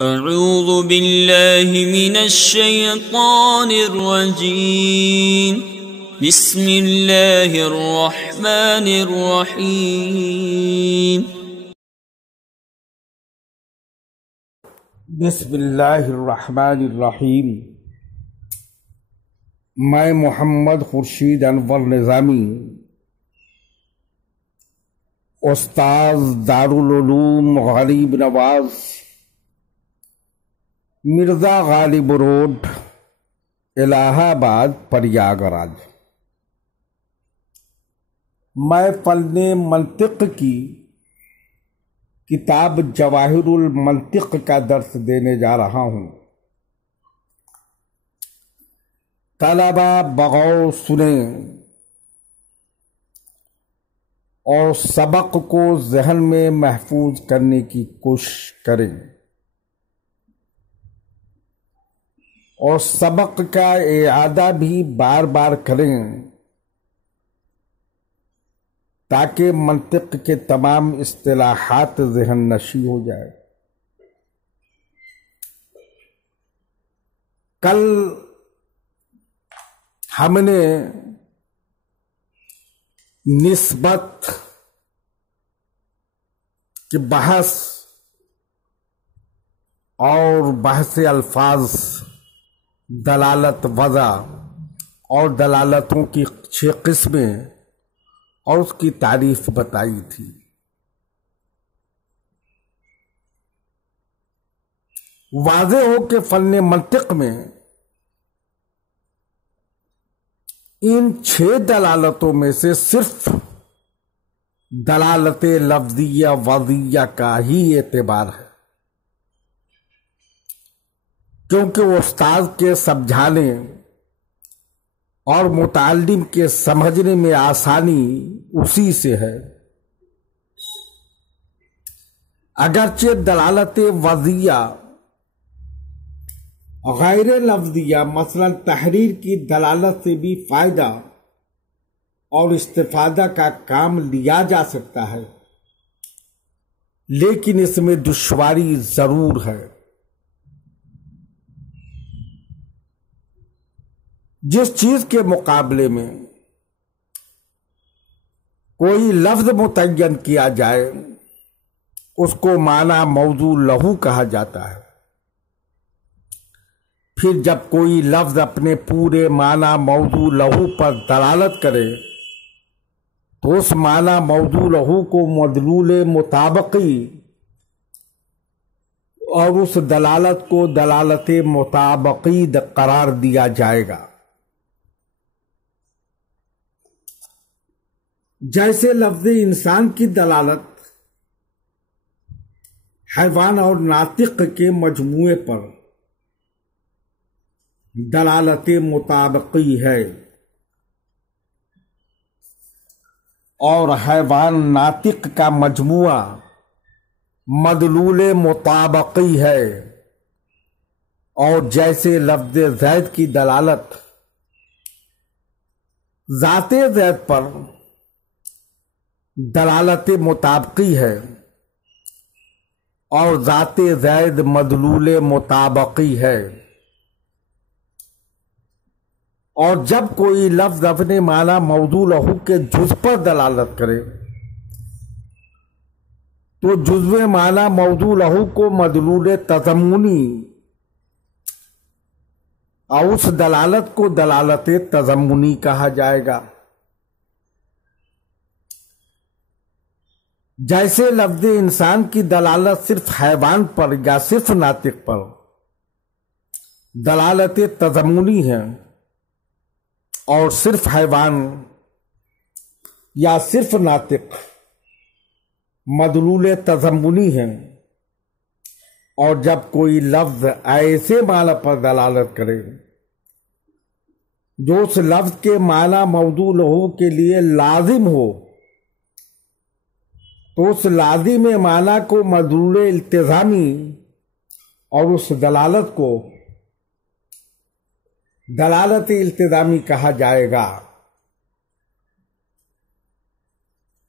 अऊज़ु बिल्लाहि मिनश्शैतानिर्रजीम। बिस्मिल्लाहिर्रहमानिर्रहीम। बिस्मिल्लाहिर्रहमानिर्रहीम। मैं मोहम्मद खुर्शीद अनवर निज़ामी, उस्ताद दारुल उलूम गरीब नवाज, मिर्ज़ा गालिब रोड, इलाहाबाद, प्रयागराज। मैं फन्ने मंतिक की किताब जवाहिरुल मंतिक का दर्स देने जा रहा हूँ। तलबा बगौर सुने और सबक को जहन में महफूज करने की कोशिश करें और सबक का इआदा भी बार बार करें ताकि मंतिक के तमाम इस्तिलाहात ज़हन नशी हो जाए। कल हमने निस्बत की बहस और बहस अल्फाज, दलालत वज़ा और दलालतों की 6 किस्में और उसकी तारीफ बताई थी। वाज़े हो कि फन्ने मंतिक में इन 6 दलालतों में से सिर्फ दलालत लफ्ज़िया वज़िया का ही एतबार है, क्योंकि उस्ताद के समझाने और मुताल्लिम के समझने में आसानी उसी से है। अगरचे दलालत वज़िया गैर लफ्ज़िया मसलन तहरीर की दलालत से भी फायदा और इस्तिफादा का काम लिया जा सकता है, लेकिन इसमें दुश्वारी जरूर है। जिस चीज के मुकाबले में कोई लफ्ज मुतय्यन किया जाए उसको माना मौजू लहू कहा जाता है। फिर जब कोई लफ्ज अपने पूरे माना मौजू लहू पर दलालत करे तो उस माना मौजू लहू को मदलूल मुताबकी और उस दलालत को दलालत मुताबकी करार दिया जाएगा। जैसे लफ्ज इंसान की दलालत हैवान और नातिक के मजमूए पर दलालत मुताबकी है और हैवान नातिक का मजमुआ मदलूल मुताबकी है, और जैसे लफ्ज ज़ैद की दलालत ज़ाते ज़ैद पर दलालत मुताबकी है और ज़ाते ज़ैद मदलूल मुताबकी है। और जब कोई लफ्ज अपने माना मौजू लहू के जुज़ पर दलालत करे तो जुज़्व माना मौजू लहू को मदलूल तज़म्मुनी और उस दलालत को दलालत तज़म्मुनी कहा जाएगा। जैसे लफ्ज इंसान की दलालत सिर्फ हैवान पर या सिर्फ नातिक पर दलालत तज़म्मुनी है और सिर्फ हैवान या सिर्फ नातिक मदलूल तज़म्मुनी है, और जब कोई लफ्ज ऐसे माना पर दलालत करे जो उस लफ्ज के माना मौजू लहू के लिए लाजिम हो तो उस लाजिम माना को मदलूल इल्तिज़ामी और उस दलालत को दलालत इल्तिज़ामी कहा जाएगा।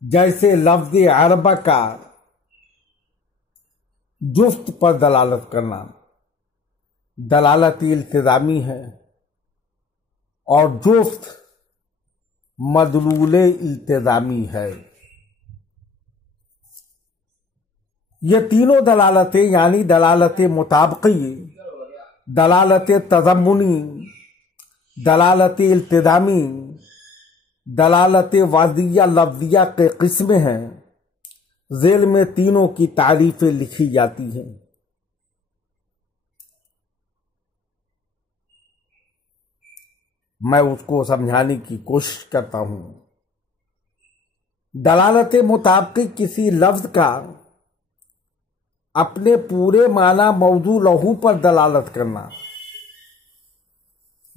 जैसे लफ्ज अरबा का जुफ्त पर दलालत करना दलालत इल्तिज़ामी है, और जुफ्त मदलूल इल्तिज़ामी है। ये तीनों दलालतें यानी दलालत मुताबकी, दलालत तज़म्मुनी, दलालत इल्तिज़ामी, दलालत वाज़िया लफ्ज़िया के किस्में हैं। ज़ेल में तीनों की तारीफ़ें लिखी जाती हैं। मैं उसको समझाने की कोशिश करता हूं। दलालत मुताबकी किसी लफ्ज़ का अपने पूरे माना मौजू लहू पर दलालत करना,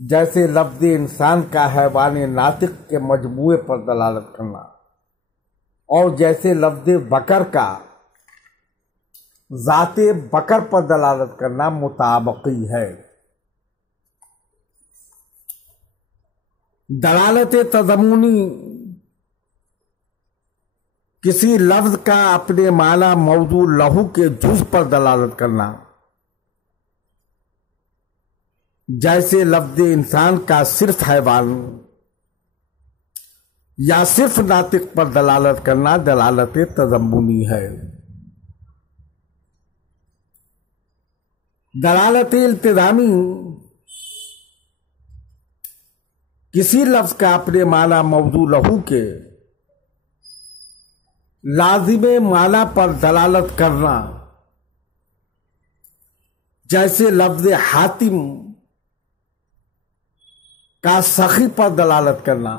जैसे लफ्ज़ इंसान का हैवान नातिक के मजमूए पर दलालत करना, और जैसे लफ्ज़ बकर का ज़ाते बकर पर दलालत करना मुताबकी है। दलालत तज़म्मुनी किसी लफ्ज़ का अपने माना मौजू लहू के जुज़ पर दलालत करना, जैसे लफ्ज़ इंसान का सिर्फ हैवान या सिर्फ नातिक पर दलालत करना दलालत तज़म्मुनी है। दलालत इल्तिज़ामी किसी लफ्ज़ का अपने माना मौजू लहू के लाजिमे माना पर दलालत करना, जैसे लफ्ज़ हातिम का सखी पर दलालत करना,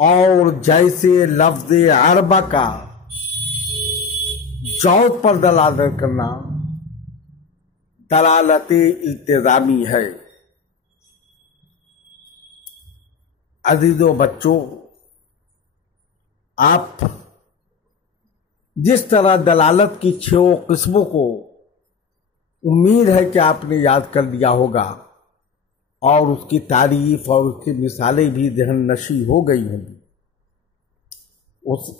और जैसे लफ्ज़ अरबा का जौत पर दलालत करना दलालत इल्तिज़ामी है। अजीजों बच्चों, आप जिस तरह दलालत की 6 किस्मों को उम्मीद है कि आपने याद कर लिया होगा, और उसकी तारीफ और उसकी मिसालें भी ज़हन नशी हो गई होंगी,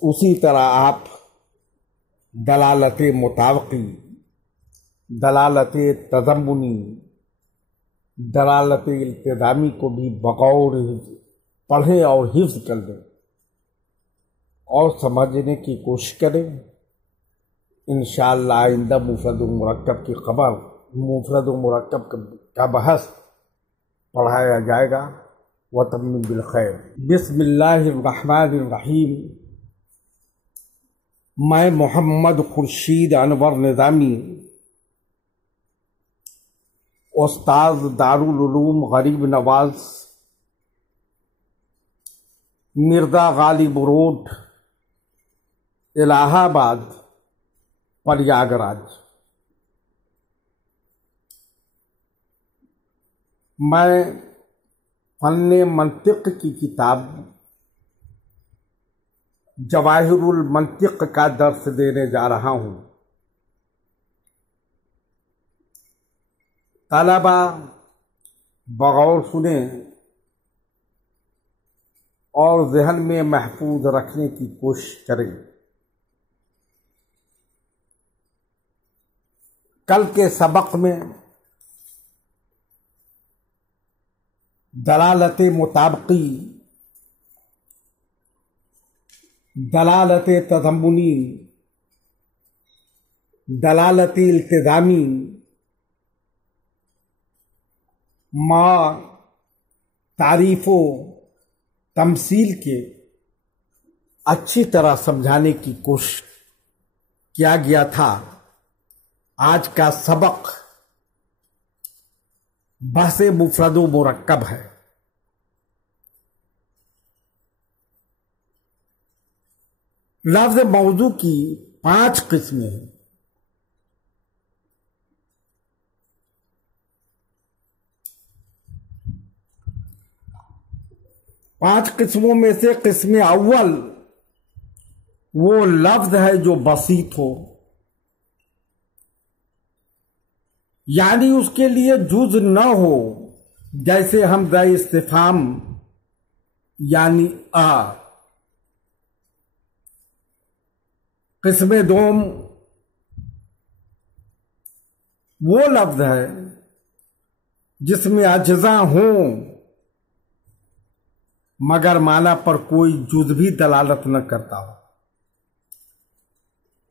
उसी तरह आप दलालत मुताबकी, दलालत तज़म्मुनी, दलालत इल्तिज़ामी को भी बगौर पढ़ें और हिफ्ज़ कर लें और समझने की कोशिश करें। इंशाअल्लाह आइंदा मुफ़रद मुरक्कब की खबर, मुफ़रद मुरक्कब का बहस पढ़ाया जाएगा। वतम्मिम बिल खैर। बिस्मिल्लाहिर्रहमानिर्रहीम। मैं मोहम्मद खुर्शीद अनवर निज़ामी, उस्ताद दारुल उलूम गरीब नवाज, मिर्ज़ा गालिब रोड, इलाहाबाद, प्रयागराज। मैं फन्ने मंतिक की किताब जवाहिरुल मंतिक का दर्स देने जा रहा हूँ। तलबा बगौर सुने और ज़हन में महफूज रखने की कोशिश करें। कल के सबक में दलालत मुताबकी, दलालत तज़म्मुनी, दलालत इल्तिज़ामी, माँ तारीफ़ों तमसील के अच्छी तरह समझाने की कोशिश किया गया था। आज का सबक बहस मुफ़रद मुरक्कब है। लफ्ज़ मौजू की 5 किस्में हैं। पांच किस्मों में से किस्म अव्वल वो लफ्ज़ है जो बसीत हो, यानी उसके लिए जुज न हो, जैसे हमज़ा इस्तिफ़ाम यानी आ। किस्म दोम वो लफ्ज है जिसमें अज्जा हों मगर माना पर कोई जुज भी दलालत न करता हो।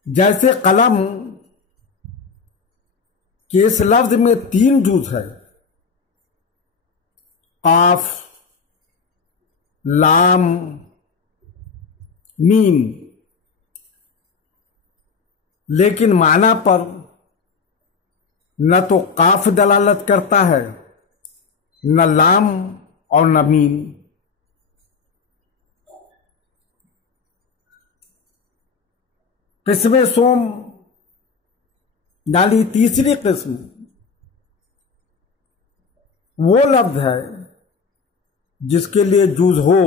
जैसे कलम के इस लफ्ज में 3 जुज है, काफ, लाम, मीम, लेकिन माना पर न तो काफ दलालत करता है, न लाम और न मीम। किस्म सोम यानी तीसरी किस्म वो लफ्ज है जिसके लिए जुज हो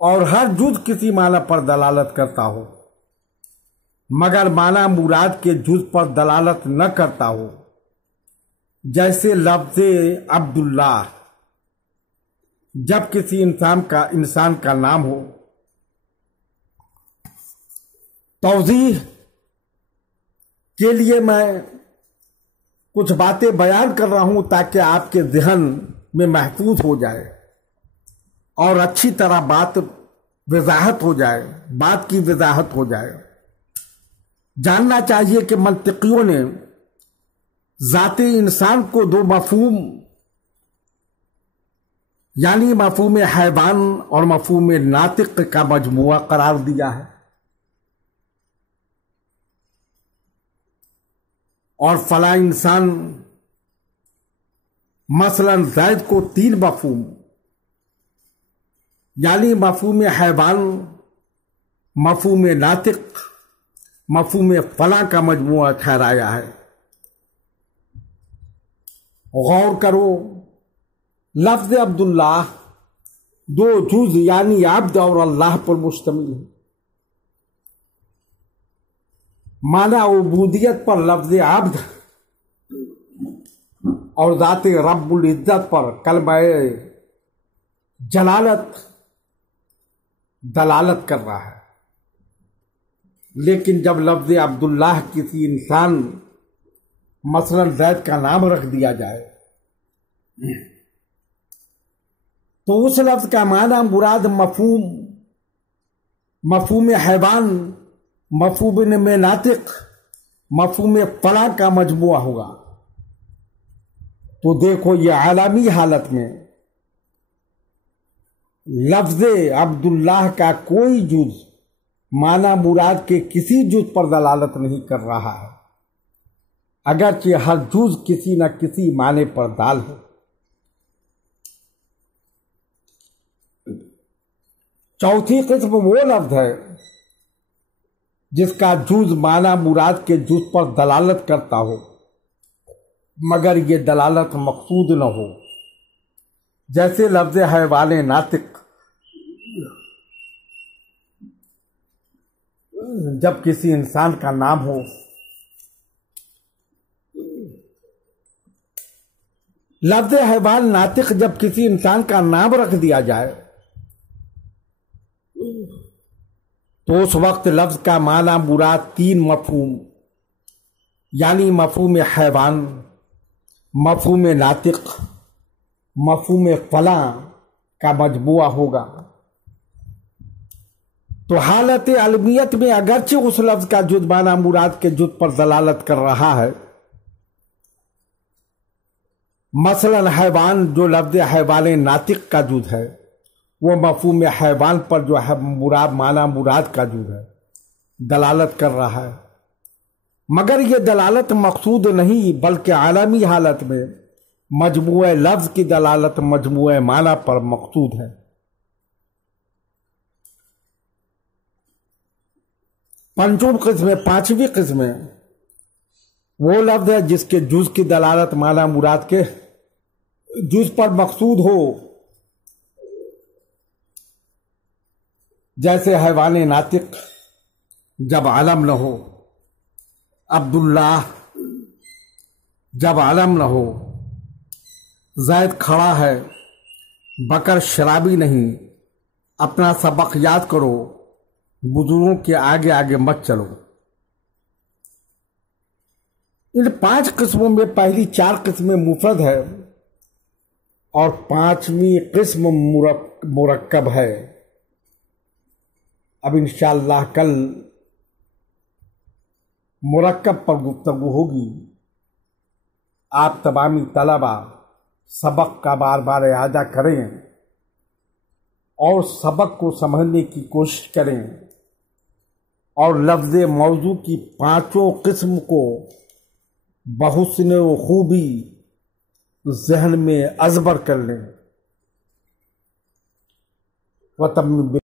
और हर जुज किसी माना पर दलालत करता हो मगर माना मुराद के जुज पर दलालत न करता हो। जैसे लफ्ज अब्दुल्लाह जब किसी इंसान का नाम हो। तौज़ीह के लिए मैं कुछ बातें बयान कर रहा हूं ताकि आपके ज़हन में महफूज हो जाए और अच्छी तरह बात वजाहत हो जाए, बात की वजाहत हो जाए। जानना चाहिए कि मंतिकियों ने ज़ाते इंसान को 2 मफ़हूम यानी मफ़हूम हैवान और मफ़हूम नातिक का मजमुआ करार दिया है और फला इंसान मसलन ज़ैद को 3 मफ़हूम यानी मफ़हूम हैवान, मफ़हूम नातिक, मफ़हूम फला का मजमुआ ठहराया है। गौर करो, लफ्ज़ अब्दुल्लाह 2 जुज़ यानी अब्द और अल्लाह पर मुश्तमिल है। माना उबूदियत पर लफ्ज़ अब्द और ज़ाते रब्बुल इज़्ज़त पर कलमा जलालत दलालत कर रहा है। लेकिन जब लफ्ज़ अब्दुल्लाह किसी इंसान मसलन ज़ैद का नाम रख दिया जाए तो उस लफ्ज़ का माना मुराद मफ़हूम हैवान, मफ़हूम में नातिक, मफ़हूम फला का मजमुआ होगा। तो देखो ये आलमी हालत में लफ्ज़ अब्दुल्लाह का कोई जुज़ माना मुराद के किसी जुज़ पर दलालत नहीं कर रहा है, अगरचे हर जुज़ किसी न किसी माने पर दाल हो। चौथी किस्म वो लफ्ज़ है जिसका जुज़ माना मुराद के जुज़ पर दलालत करता हो मगर ये दलालत मकसूद न हो। जैसे लफ्ज़ हैवान नातिक जब किसी इंसान का नाम हो लफ्ज़ हैवान नातिक जब किसी इंसान का नाम रख दिया जाए तो उस वक्त लफ्ज़ का माना मुराद 3 मफ़हूम यानी मफ़हूम हैवान, मफ़हूम नातिक, मफ़हूम फला का मजमुआ होगा। तो हालत अलमियत में अगरचे उस लफ्ज़ का जुज़ माना मुराद के जुज़ पर दलालत कर रहा है, मसलन हैवान जो लफ्ज़ हैवान नातिक का जुज़ है वो मफ़हूम हैवान पर जो है मुराद माना मुराद का जुज़ है दलालत कर रहा है मगर ये दलालत मकसूद नहीं बल्कि आलमी हालत में मजमुए लफ्ज़ की दलालत मजमुए माना पर मकसूद है। पांचवी किस्म वो लफ्ज़ है जिसके जुज़ की दलालत माना मुराद के जुज़ पर मकसूद हो। जैसे हैवान नातिक जब आलम न हो, अब्दुल्लाह जब आलम न हो, ज़ैद खड़ा है, बकर शराबी नहीं, अपना सबक याद करो, बुजुर्गों के आगे आगे मत चलो। इन 5 किस्मों में पहली 4 किस्में मुफरद है और 5वीं किस्म मुरक्कब है। अब इंशाअल्लाह कल मुरक्कब पर गुफ्तगू होगी। आप तमामी तलबा सबक का बार बार इआदा करें और सबक को समझने की कोशिश करें और लफ्ज़ मौजू की 5 किस्म को बहुस्न व खूबी ज़हन में अज़बर कर लें। व तब